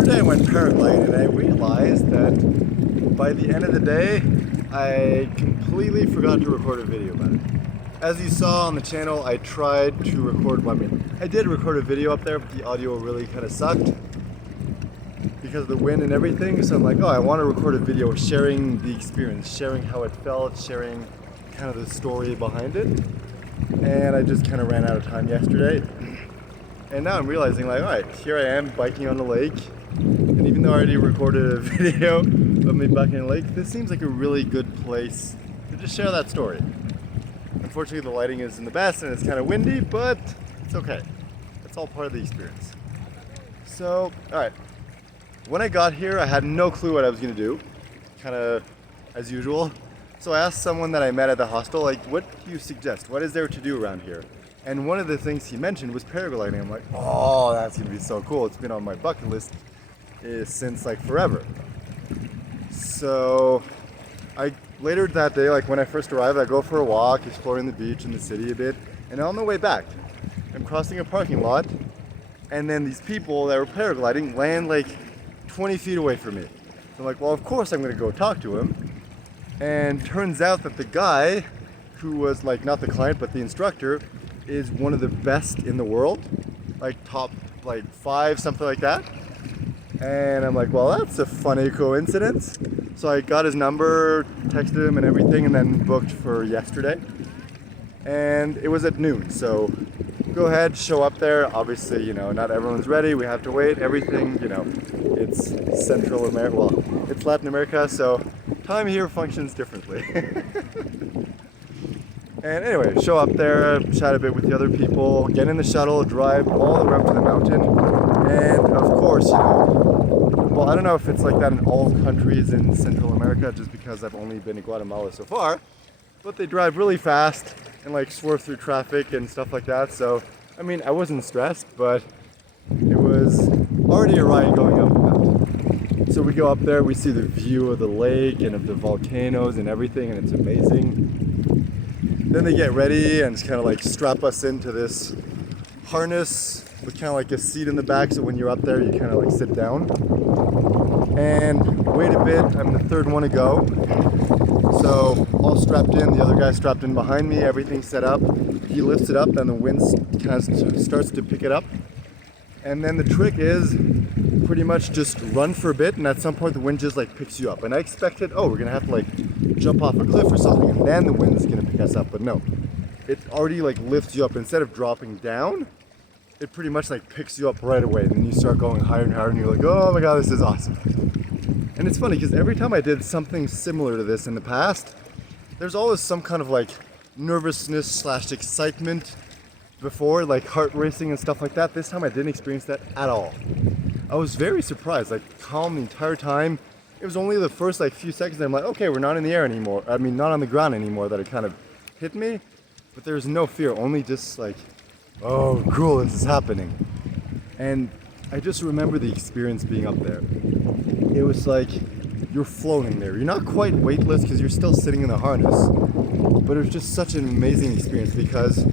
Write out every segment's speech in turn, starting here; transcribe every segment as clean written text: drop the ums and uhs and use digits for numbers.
yesterday I went paragliding and I realized that by the end of the day, I completely forgot to record a video about it. As you saw on the channel, I tried to record, I did record a video up there, but the audio really kind of sucked because of the wind and everything. So I'm like, oh, I want to record a video sharing the experience, sharing how it felt, sharing kind of the story behind it. And I just kind of ran out of time yesterday. And now I'm realizing, like, alright, here I am biking on the lake. And even though I already recorded a video of me biking on the lake, this seems like a really good place to just share that story. Unfortunately, the lighting isn't the best and it's kind of windy, but it's okay. It's all part of the experience. So, alright. When I got here, I had no clue what I was going to do. Kind of as usual. So I asked someone that I met at the hostel, like, what do you suggest? What is there to do around here? And one of the things he mentioned was paragliding. I'm like, oh, that's gonna be so cool. It's been on my bucket list since like forever. So later that day, like when I first arrived, I go for a walk, exploring the beach and the city a bit. And on the way back, I'm crossing a parking lot, and then these people that were paragliding land like 20 feet away from me. So I'm like, well, of course I'm gonna go talk to him. And turns out that the guy who was like, not the client, but the instructor, is one of the best in the world, like top like 5, something like that. And I'm like, well, that's a funny coincidence. So I got his number, texted him and everything, and then booked for yesterday. And it was at noon, so go ahead, show up there. Obviously, you know, not everyone's ready. We have to wait, everything, you know, it's Central America, well, it's Latin America, so time here functions differently. And anyway, show up there, chat a bit with the other people, get in the shuttle, drive all the way up to the mountain, and of course, you know, well, I don't know if it's like that in all countries in Central America, just because I've only been to Guatemala so far, but they drive really fast and like swerve through traffic and stuff like that. So, I mean, I wasn't stressed, but it was already a ride going up the mountain. So we go up there, we see the view of the lake and of the volcanoes and everything, and it's amazing. Then they get ready and kind of like strap us into this harness with kind of like a seat in the back, so when you're up there you kind of like sit down. And wait a bit, I'm the third one to go. So all strapped in, the other guy strapped in behind me, everything set up. He lifts it up and the wind kind of starts to pick it up. And then the trick is pretty much just run for a bit, and at some point the wind just like picks you up. And I expected, oh, we're gonna have to like jump off a cliff or something and then the wind's gonna pick us up, but no. It already like lifts you up. Instead of dropping down, it pretty much like picks you up right away. And then you start going higher and higher and you're like, oh my god, this is awesome. And it's funny because every time I did something similar to this in the past, there's always some kind of like nervousness / excitement before, like heart racing and stuff like that. This time I didn't experience that at all. I was very surprised, like calm the entire time. It was only the first like few seconds that I'm like, okay, we're not in the air anymore. I mean, not on the ground anymore, that it kind of hit me. But there's no fear, only just like, oh, cool, this is happening. And I just remember the experience being up there. It was like you're floating there. You're not quite weightless because you're still sitting in the harness. But it was just such an amazing experience because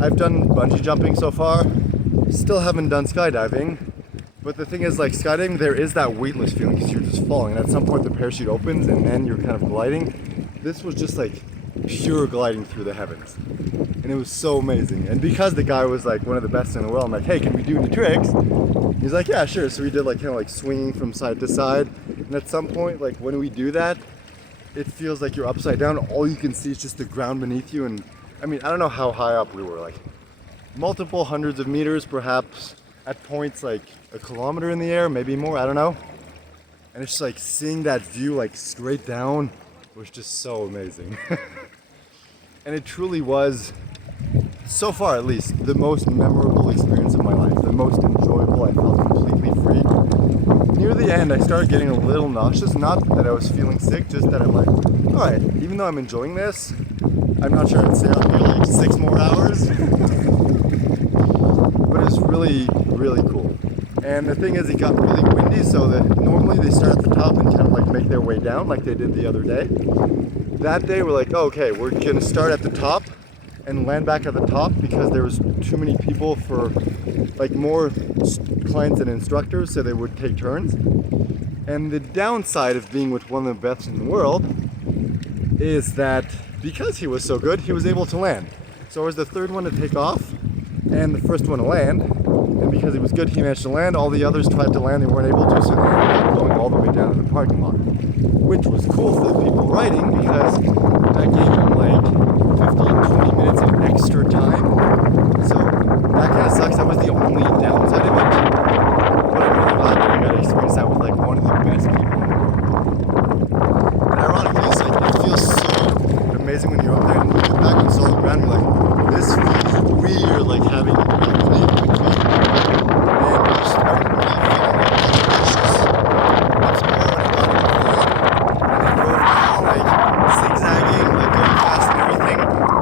I've done bungee jumping so far, still haven't done skydiving. But the thing is, like skydiving, there is that weightless feeling because you're just falling. And at some point the parachute opens and then you're kind of gliding. This was just like pure gliding through the heavens. And it was so amazing. And because the guy was like one of the best in the world, I'm like, hey, can we do any tricks? He's like, yeah, sure. So we did like kind of like swinging from side to side. And at some point, like when we do that, it feels like you're upside down. All you can see is just the ground beneath you. And I mean, I don't know how high up we were, like multiple hundreds of meters, perhaps at points like a kilometer in the air, maybe more, I don't know. And it's just like seeing that view like straight down was just so amazing. And it truly was, so far at least, the most memorable experience of my life, the most enjoyable. I felt completely free. Near the end, I started getting a little nauseous, not that I was feeling sick, just that I'm like, alright, even though I'm enjoying this, I'm not sure I'd stay up here like 6 more hours. But it's really, really cool. And the thing is, it got really windy, so that normally they start at the top and kind of like make their way down like they did the other day. That day we're like, oh, okay, we're gonna start at the top and land back at the top because there was too many people for like more clients than instructors, so they would take turns. And the downside of being with one of the best in the world is that because he was so good, he was able to land. So I was the third one to take off and the first one to land. And because he was good, he managed to land. All the others tried to land, they weren't able to, so they ended up going all the way down to the parking lot. Which was cool for the people riding because that gave them like 15-20 minutes of extra time. So that kind of sucks. That was the only downside of it. But I'm really glad that I got to experience that with like one of the best people in the world. And ironically, it's like it feels so amazing when you're up there and you look back on solid ground, you're like, this feels weird, like having a plane between you. And just everybody feeling like delicious. It's hard zigzagging, like going fast and everything.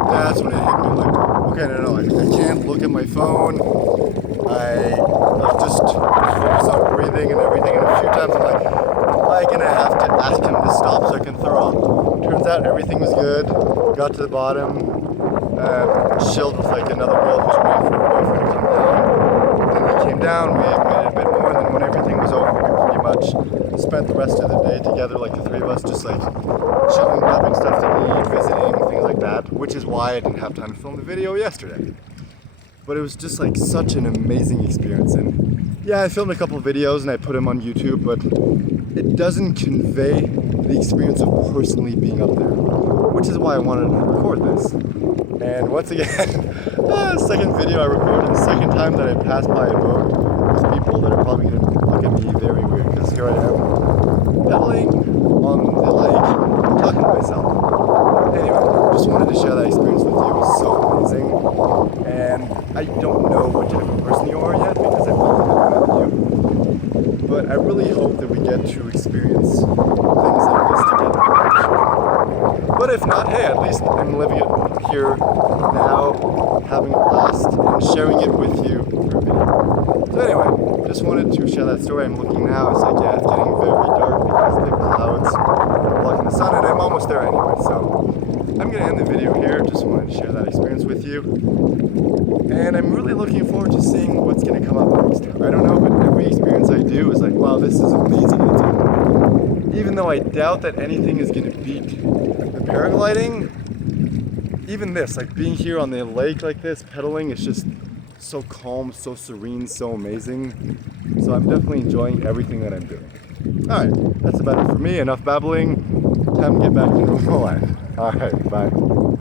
That's when it hit me, like, okay, no, I can't look at my phone. I just focus on breathing and everything, and a few times I'm like, am I gonna have to ask him to stop so I can throw up? Turns out everything was good. Got to the bottom, chilled with like another girl who's waiting for her boyfriend to come down. Then he came down, we waited a bit more, and then when everything was over, we pretty much spent the rest of the day together, like the three of us, just like chilling, grabbing stuff to eat, visiting, things like that, which is why I didn't have time to film the video yesterday. But it was just like such an amazing experience, and yeah, I filmed a couple videos and I put them on YouTube, but it doesn't convey the experience of personally being up there, which is why I wanted to record this. And once again, second video I recorded, the second time that I passed by a boat with people that are probably going to look at me very weird, because here I am, pedaling on the lake, talking to myself. Anyway, just wanted to share that experience with you. It was so amazing. And I don't know what type of person you are yet, because I've never met you. But I really hope that we get to experience things like this together. But if not, hey, at least I'm living it here now, having a blast, and sharing it with you through video. So anyway, just wanted to share that story. I'm looking now, it's like, yeah, it's getting very dark because the clouds are blocking the sun, and I'm almost there anyway, so I'm going to end the video here. Just wanted to share that experience with you. And I'm really looking forward to seeing what's going to come up next. I don't know, but every experience I do is like, wow, this is amazing. Even though I doubt that anything is going to beat the paragliding, even this, like being here on the lake like this, pedaling, it's just so calm, so serene, so amazing. So I'm definitely enjoying everything that I'm doing. Alright, that's about it for me. Enough babbling. Time to get back to normal life. Alright, bye.